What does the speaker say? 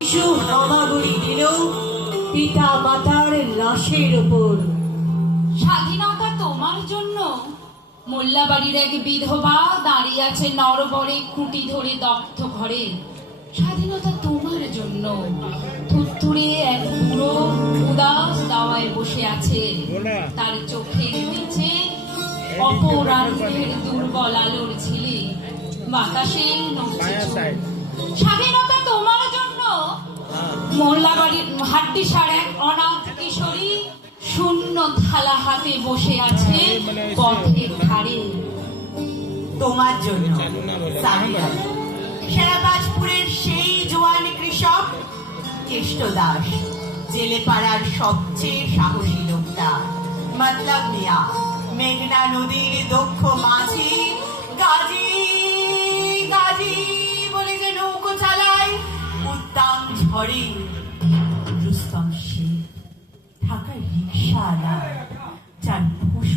শিশু হামাগুড়ি দিল পিতা মাতার লাশের উপর। স্বাধীনতা তোমার জন্য। মোল্লাবাড়ির এক বিধবা দাঁড়িয়ে আছে নরবরে খুঁটি ধরে দগ্ধ ঘরে। স্বাধীনতা তোমার জন্য। থুরথুরে এক বুড়ো উদাস দাওয়ায় বসে আছে, তার চোখের নিচে অপরাহ্নের দুর্বল আলোর ঝিলে বাতাসে নড়ছে চুল। স্বাধীনতা তোমার জন্য। মোল্লাবাড়ির হাড্ডিসার এক অনাথ কিশোরী শূন্য থালা হাতে বসে আছে পথের ধারে। তোমার জন্য সেরাবাজপুরের সেই জোয়ান কৃষক কেষ্ট দাস, জেলে পাড়ার সবচেয়ে সাহসী লোকটা। মতলব মিয়া মেঘনা নদীর দক্ষ মাঝি, গাজী গাজী বলে যে নৌকো চালায় উদ্দাম ঝড়ে। রুস্তম শেখ ঢাকার রিক্সাওয়ালা,